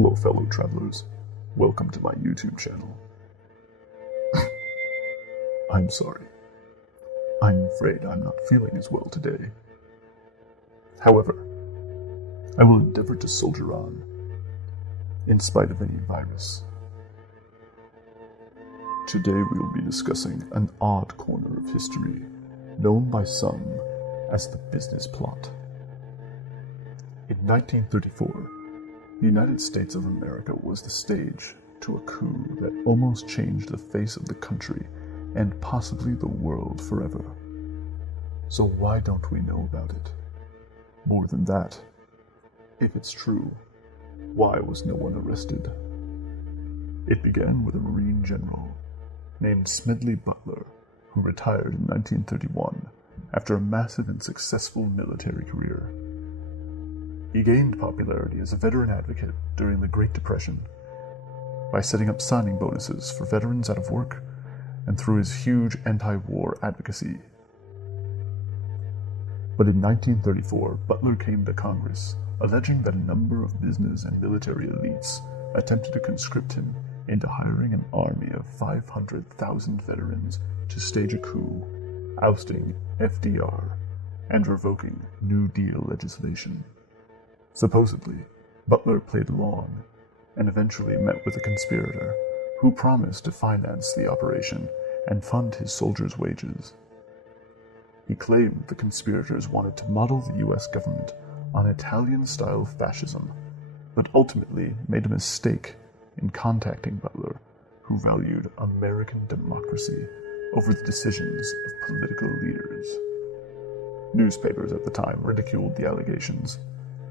Hello fellow travelers, welcome to my YouTube channel. I'm sorry. I'm afraid I'm not feeling as well today. However, I will endeavor to soldier on, in spite of any virus. Today we will be discussing an odd corner of history, known by some as the business plot. In 1934, the United States of America was the stage to a coup that almost changed the face of the country and possibly the world forever. So why don't we know about it? More than that, if it's true, why was no one arrested? It began with a Marine general named Smedley Butler, who retired in 1931 after a massive and successful military career. He gained popularity as a veteran advocate during the Great Depression by setting up signing bonuses for veterans out of work and through his huge anti-war advocacy. But in 1934, Butler came to Congress, alleging that a number of business and military elites attempted to conscript him into hiring an army of 500,000 veterans to stage a coup, ousting FDR and revoking New Deal legislation. Supposedly, Butler played along and eventually met with a conspirator who promised to finance the operation and fund his soldiers' wages. He claimed the conspirators wanted to model the US government on Italian-style fascism, but ultimately made a mistake in contacting Butler, who valued American democracy over the decisions of political leaders. Newspapers at the time ridiculed the allegations.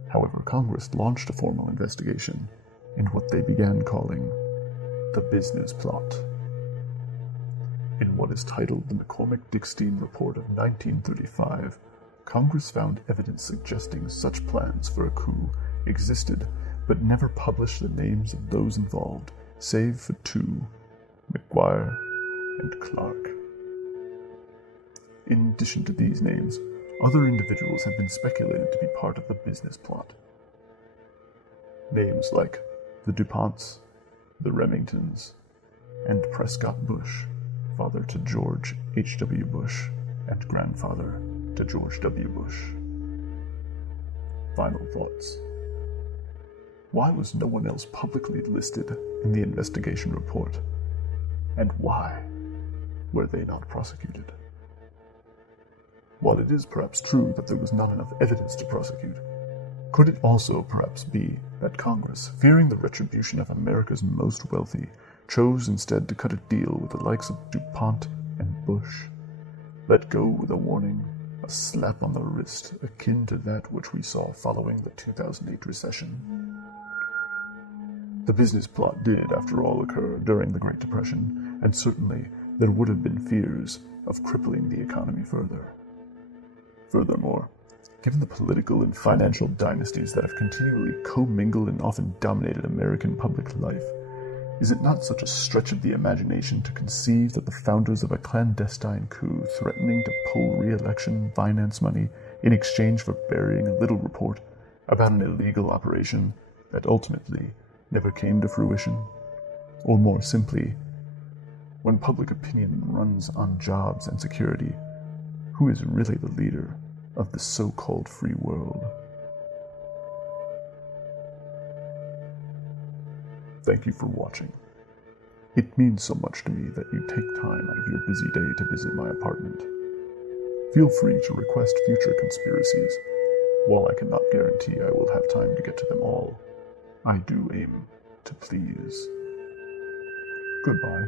However, Congress launched a formal investigation in what they began calling the business plot. In what is titled the McCormick-Dickstein Report of 1935, Congress found evidence suggesting such plans for a coup existed, but never published the names of those involved, save for two, McGuire and Clark. In addition to these names, other individuals have been speculated to be part of the business plot. Names like the DuPonts, the Remingtons, and Prescott Bush, father to George H.W. Bush and grandfather to George W. Bush. Final thoughts. Why was no one else publicly listed in the investigation report? And why were they not prosecuted? While it is perhaps true that there was not enough evidence to prosecute, could it also perhaps be that Congress, fearing the retribution of America's most wealthy, chose instead to cut a deal with the likes of DuPont and Bush, let go with a warning, a slap on the wrist akin to that which we saw following the 2008 recession? The business plot did, after all, occur during the Great Depression, and certainly there would have been fears of crippling the economy further. Furthermore, given the political and financial dynasties that have continually commingled and often dominated American public life, is it not such a stretch of the imagination to conceive that the founders of a clandestine coup threatening to pull re-election finance money in exchange for burying a little report about an illegal operation that ultimately never came to fruition? Or more simply, when public opinion runs on jobs and security, who is really the leader of the so-called free world? Thank you for watching. It means so much to me that you take time out of your busy day to visit my apartment. Feel free to request future conspiracies. While I cannot guarantee I will have time to get to them all, I do aim to please. Goodbye.